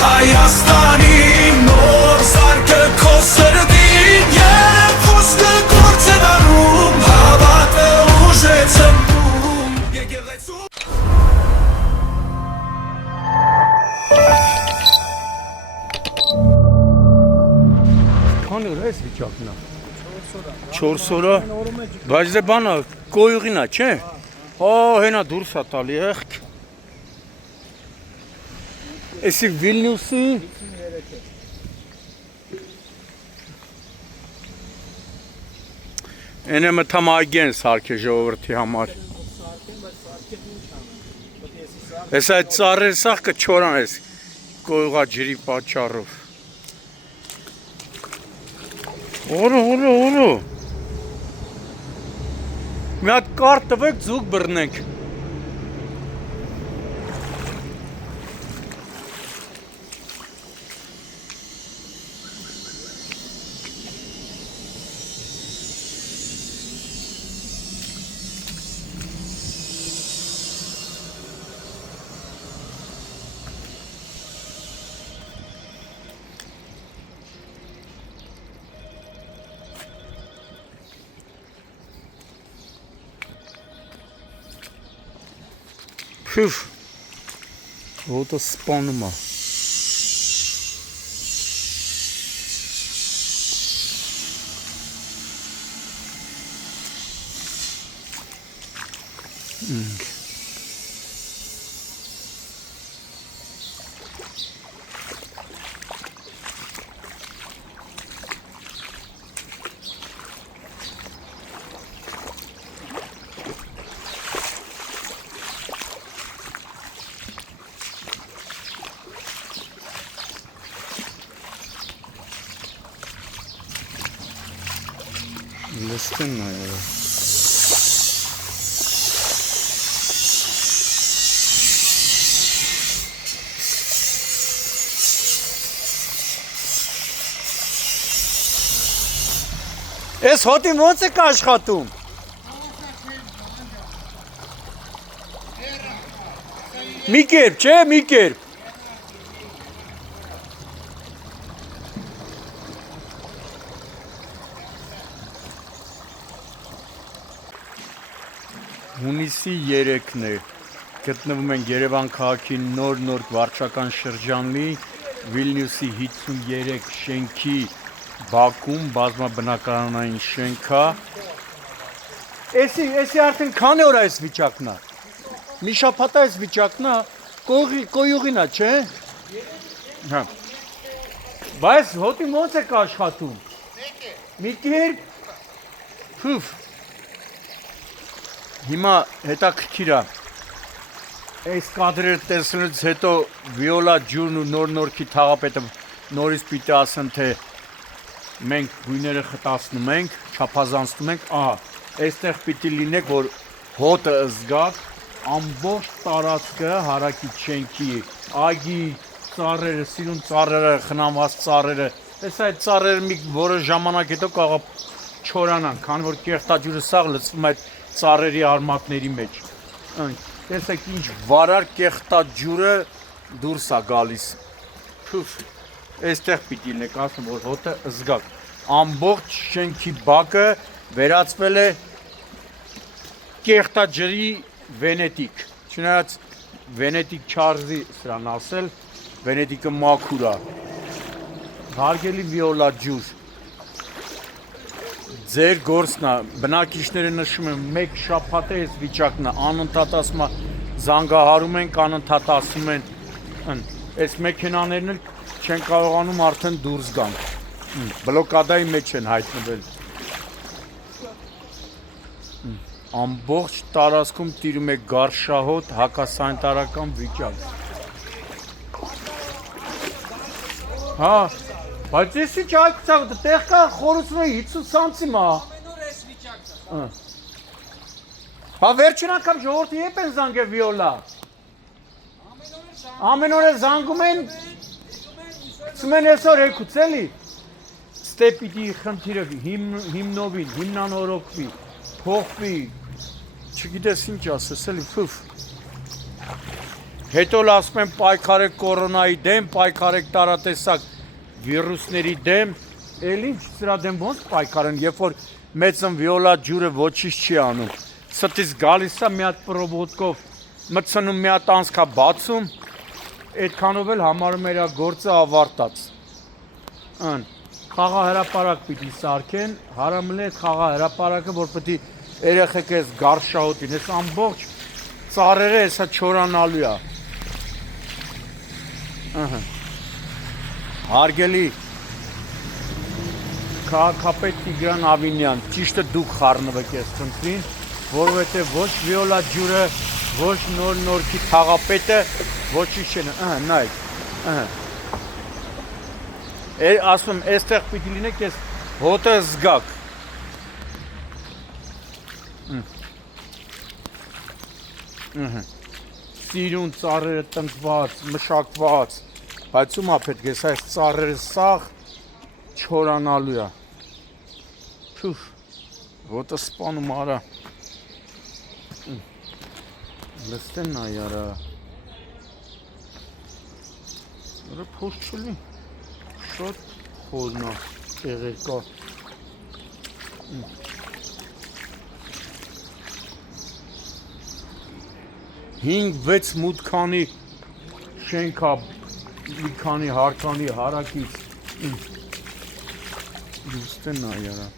Հայաստանի նոր սարքը քո սրտին Երբ խոսքը գործ է դառնում Հավատը ուժ է ցնկում Եկեղեցու Քանի օր է վիճակն է 4 օր բայց դե բանը կոյուղին է չէ հենա դուրս է տալի եղք Էսի Վիլնյուսի Ենե մտամ այգեն սարք է ժողովրդի համար Ես այդ ծառեր սաղ կչորան ես կոյուղա ջրի պատճառով Օրո Մի հատ կար տվեք ձուկ բռնենք Փուֆ Ոտը սպանում է Լստեն նայել Ես հոտի ոնց եք աշխատում Մի կերպ, չէ, մի կերպ Հունիսի 3-ն է, գտնվում են Երևան քաղաքի նոր վարչական շրջանի Վիլնյուսի 53 շենքի բակում, բազմաբնակարանային շենքա Էսի արդեն քանի օր այս վիճակն է, մի շաբաթ այս վիճակն է, կոյուղին է, չէ? Բայց հոտի ոնց եք աշխատում, մի կերպ, փուվ Հիմա հետաքրքիր է, այս կադրերը տեսնելուց հետո Վիոլա ջուրն ու նոր-նորքի թաղապետը նորից պիտի ասեն, թե մենք գույները խտացնում ենք, չափազանցնում ենք, այստեղ պիտի լինեք, որ հոտը զգաք, ամբողջ տարածքը հարակից շենքի, այգի ծառերը, սիրուն ծառերը, խնամված ծառերը, այս այդ ծառերը մի որոշ ժամանակ հետո կարող չորանան, քանի որ կեղտաջուրը սաղ լցվում այդ ծառերի արմատների մեջ տեսեք ինչ վարար կեղտաջուրը դուրս է գալիս Փուֆ Այստեղ պիտի լինեք ասում որ հոտը զգաք ամբողջ շենքի բակը վերածվել է կեղտաջրի վենետիկ չնայած վենետիկ չարզի սրան ասել վենետիկը մաքուր է հարգելի Վիոլա ջուր Ձեր գործն է, բնակիչները նշում են մեկ շաբաթ է այս վիճակն է, անընդհատ ասում է զանգահարում ենք, անընդհատ ասում են այս մեքենաներն էլ չեն կարողանում արդեն դուրս գան, բլոկադայի մեջ են հայտնվել ամբողջ տարածքում տիրում է գարշահոտ հակասանիտարական վիճակ Բայց ես ինչ այգուցավ, տեղ կա խորուցում է 50 սանցիմ է Ամեն օր ես վիճակը վերջին անգամ ժողորդի եպ են զանգել Վիոլա Ամեն օր է զանգում են Գցում են այսօր եկուց էլի Ստեպիտի խնդիրը հիմնովին, հիմնանորոգվի, փոխվի Չգիտես ինչ ասես էլի, ֆուֆ Հետո ասում են պայքարեք կորոնայի դեմ, պայքարեք տարատեսակ վիրուսների դեմ, էլ ինչ սրա դեմ ոնց պայքարեն, երբ որ մեծն վիոլա ջուրը ոչինչ չի անում։ Ստից գալիս է մի հատ պրոբոտկով, մտցնում մի հատ անցքա բացում, այդքանով էլ համարում էր գործը ավարտած։ Ան խաղահրապարակ պիտի սարքեն, հարամն է այդ խաղահրապարակը, որ պիտի երեխեք էս գարշահոտին, էս ամբողջ ծառերը էսա չորանալու է։ Հարգելի քաղաքապետ Տիգրան Ավինյան, ճիշտը դուք խառնվեք ես խնդրին, որովհետև ոչ վիոլա ջուրը, ոչ նորքի թաղապետը ոչինչ չեն, նայեք, ասում այստեղ պիտի լինեք, ես հոտը զգաք։ Սիրուն ծառերը տնկված, մշակված, բայց ում ապետք ես այս ծառերը սաղ չորանալու է։ Թուֆ, հոտը սպանում արա։ Լստեն նա յարա։ Որը փոշ չլի, շոտ խորնա, տեղեկա։ 5-6 մուտքանի շենքա, մի քանի հարկանի հարակից։ Լստեն նա յարա։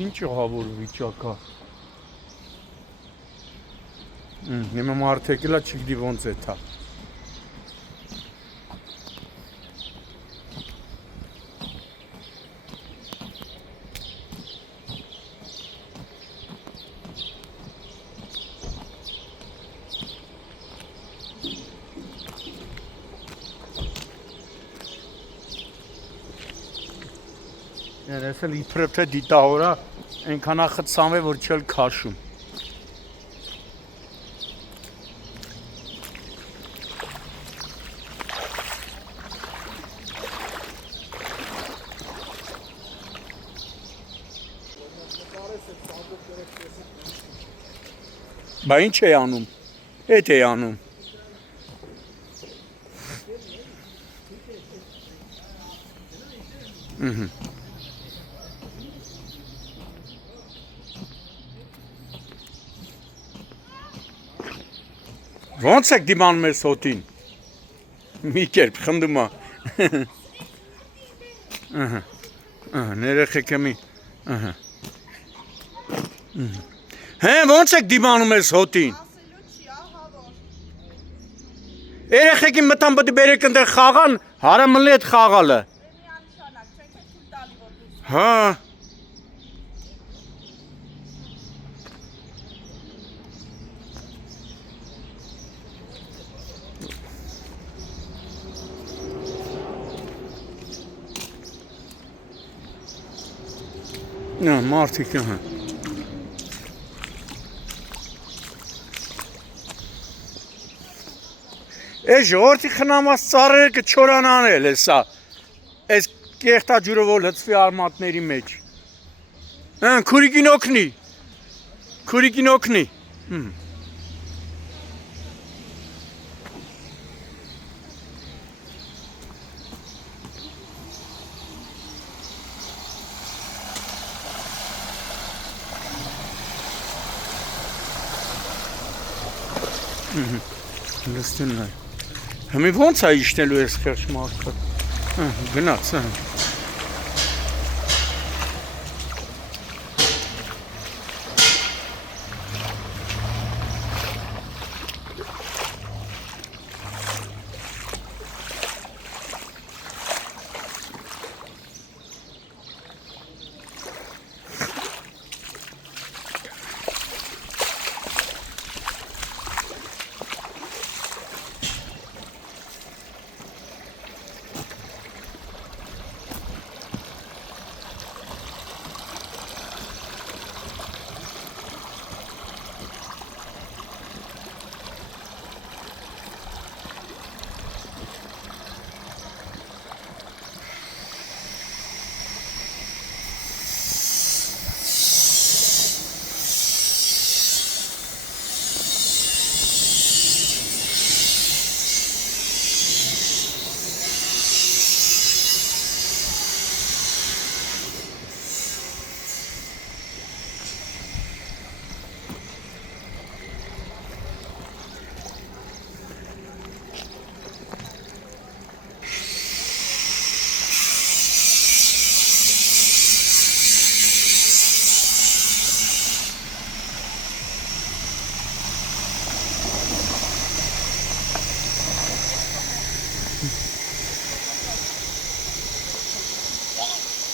Ինչ ահավոր վիճակ է։ Հիմա մարդիկ էլա չգիտի ոնց է թա։ Ես էլ իբրև թե դիտահորա այնքան խցանվ է, որ չել քաշում։ Բա ինչ է անում, էդ է անում։ Ոնց եք դիմանում ես հոտին, մի կերպ խնդում է, ներեխեք է մի, ոնց եք դիմանում ես հոտին, երեխեքի մտան պտի բերեք ընդեղ խաղան, հարամնլի էդ խաղալը, հա, մարդիկ հա։ Այս ժողովրդի խնամած ծառերը կչորանան էլ էսա, այս կեղտաջուրը որ լծվի արմատների մեջ։ Քուրիկին օգնի, քուրիկին օգնի։ Լստեն նայ։ Հմի ոնց է իշնելու ես խեղճ մարդը։ Գնաց,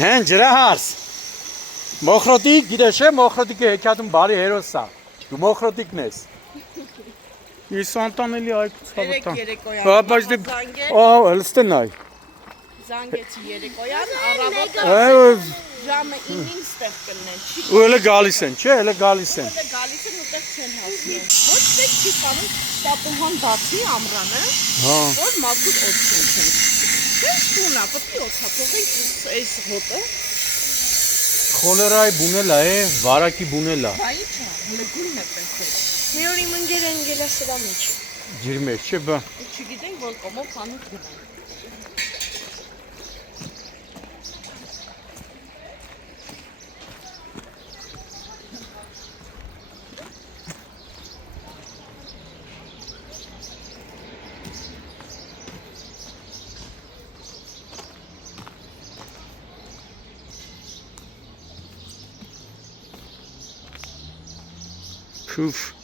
Հեն ջրահարս։ Մոխրոտիկ, գիտես չէ, մոխրոտիկը հեքիաթում բարի հերոս է։ Դու մոխրոտիկն ես։ Ես անտանելի այգուց հավատամ։ երեկոյան Հա, բայց դե լստենայ։ Զանգեցի երեկոյան, առավոտը ժամը 9-ին ստեղ կլնեն։ Ու հələ գալիս են, չէ, հələ գալիս են։ Հələ գալիս են ուտեղ չեն հասնում։ Ոչ մեկ չի կանում Տատուհան դացի ամրանը, որ մաքուր օդ չեն։ Չէ՞ տունա, պետք է օդա թողենք այս հոտը։ Խոլերայի բունել է, վարակի բունել է։ Բայ չէ, լգունն է պես։ Մի օր իմ ընկերն գելա սրա մեջ։ Ջրի մեջ, չէ՞ բա։ Չգիտենք որ կոմով խանութ գնան։ Փուֆ։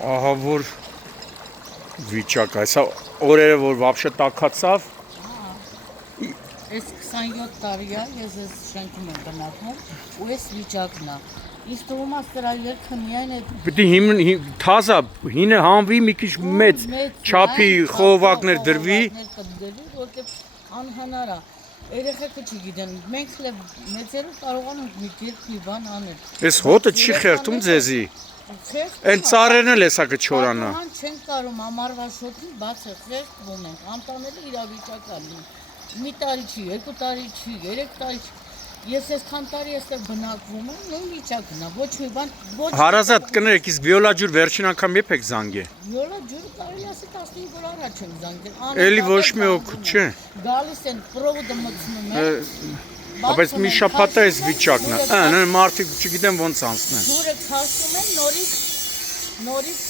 Ահա որ վիճակ, այսա օրերը որ вообще տաքացավ։ Այս 27 տարի է, ես այս շենքում եմ բնակվում, ու այս վիճակն է։ Իսկ թվում է սրա երգը միայն այդ Պետք է թազա, հինը հանվի մի քիչ մեծ չափի խողովակներ դրվի։ Որտեղ անհնար է։ Երեխեքը չգիտեն, մենք էլ մեծերը կարողանում ենք մի կերպ մի բան անել։ Այս հոտը չի խերտում ձեզի։ Այն ծառերն էլ էսա կչորանա։ Ահա չեն կարում ամառվա շոթին բացը խերտվում ենք, անտանելի իրավիճակ է լինում։ Մի տարի չի, 2 տարի չի, 3 տարի չի։ Ես այսքան տարի այստեղ բնակվում եմ, նույն վիճակն է, ոչ մի բան, ոչ Հարազատ կներեք, իսկ վիոլա ջուր վերջին անգամ երբ եք զանգե։ Վիոլա ջուրը կարելի ասի 15 օր առաջ եմ զանգել։ Էլի ոչ մի օգուտ չէ։ Գալիս են, պրովոդը մտցնում են։ Բայց մի շաբաթ է այս վիճակն է։ Մարդիկ չգիտեմ ոնց անցնեն։ Ջուրը քաշում են, նորից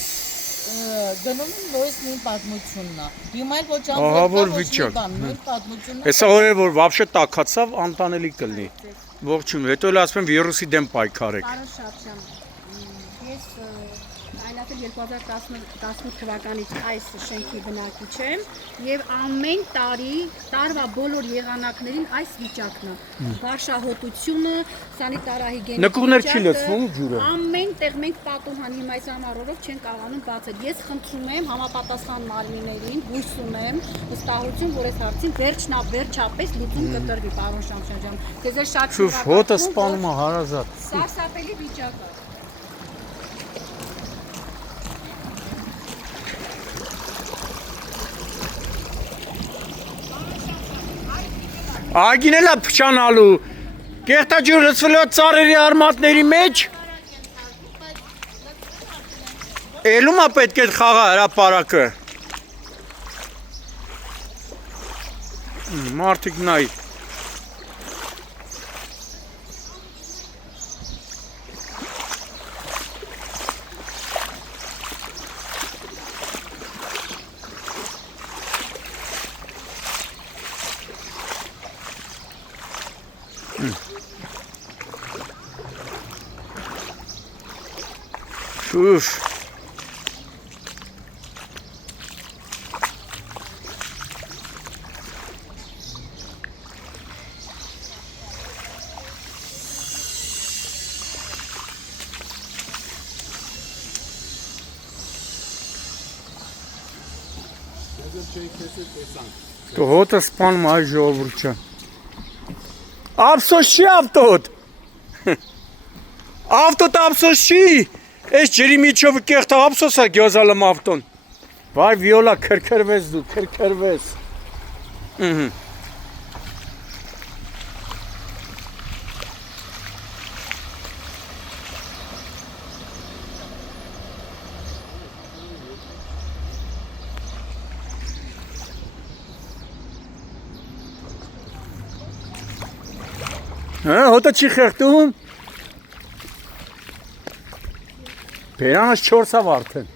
գնում են նորից նույն պատմությունն է։ Հիմա էլ ոչ Ահա որ ոչ մի վիճակ։ բան, նույն պատմությունն է։ Այսա օրերը որ вообще տաքացավ, անտանելի կլինի։ Ողջույն, հետո էլ ասում եմ վիրուսի դեմ պայքարեք։ Պարոն Շապշյան, ես այլատել 2018 թվականից այս շենքի բնակիչ եմ եւ ամեն տարի տարվա բոլոր եղանակներին այս վիճակն է։ Վարշահոտությունը, սանիտարահիգիենիկ Նկուղներ չի լցվում ջուրը։ ամեն տեղ մենք պատուհան հիմա այս ամառորով չեն կարողանում բացել։ Ես խնդրում եմ համապատասխան մարմիններին, հույս ունեմ, վստահություն, որ այս հարցին վերջապես լուծում կտրվի, պարոն Շապշյան ջան։ Ձեզ շատ Շուֆ, հոտը սպանում է հարազատ։ սարսափելի վիճակ է։ Ագին էլա փչանալու։ Կեղտաջուր լցվել է ծառերի արմատների մեջ։ Էլում է պետք է խաղա հրապարակը։ Մարդիկ նայ։ Uf. Դու հոտը սպանում այ ժողովուրդ ջան։ Ափսոս չի ավտոտ։ Ավտոտ ափսոս չի։ Այս ջրի միջով կեղտը ափսոս է գյոզալում ավտոն։ Վայ վիոլա քրքրվես դու, քրքրվես։ Հոտը չի խեղտում։ Բերանս 4 ավ արդեն։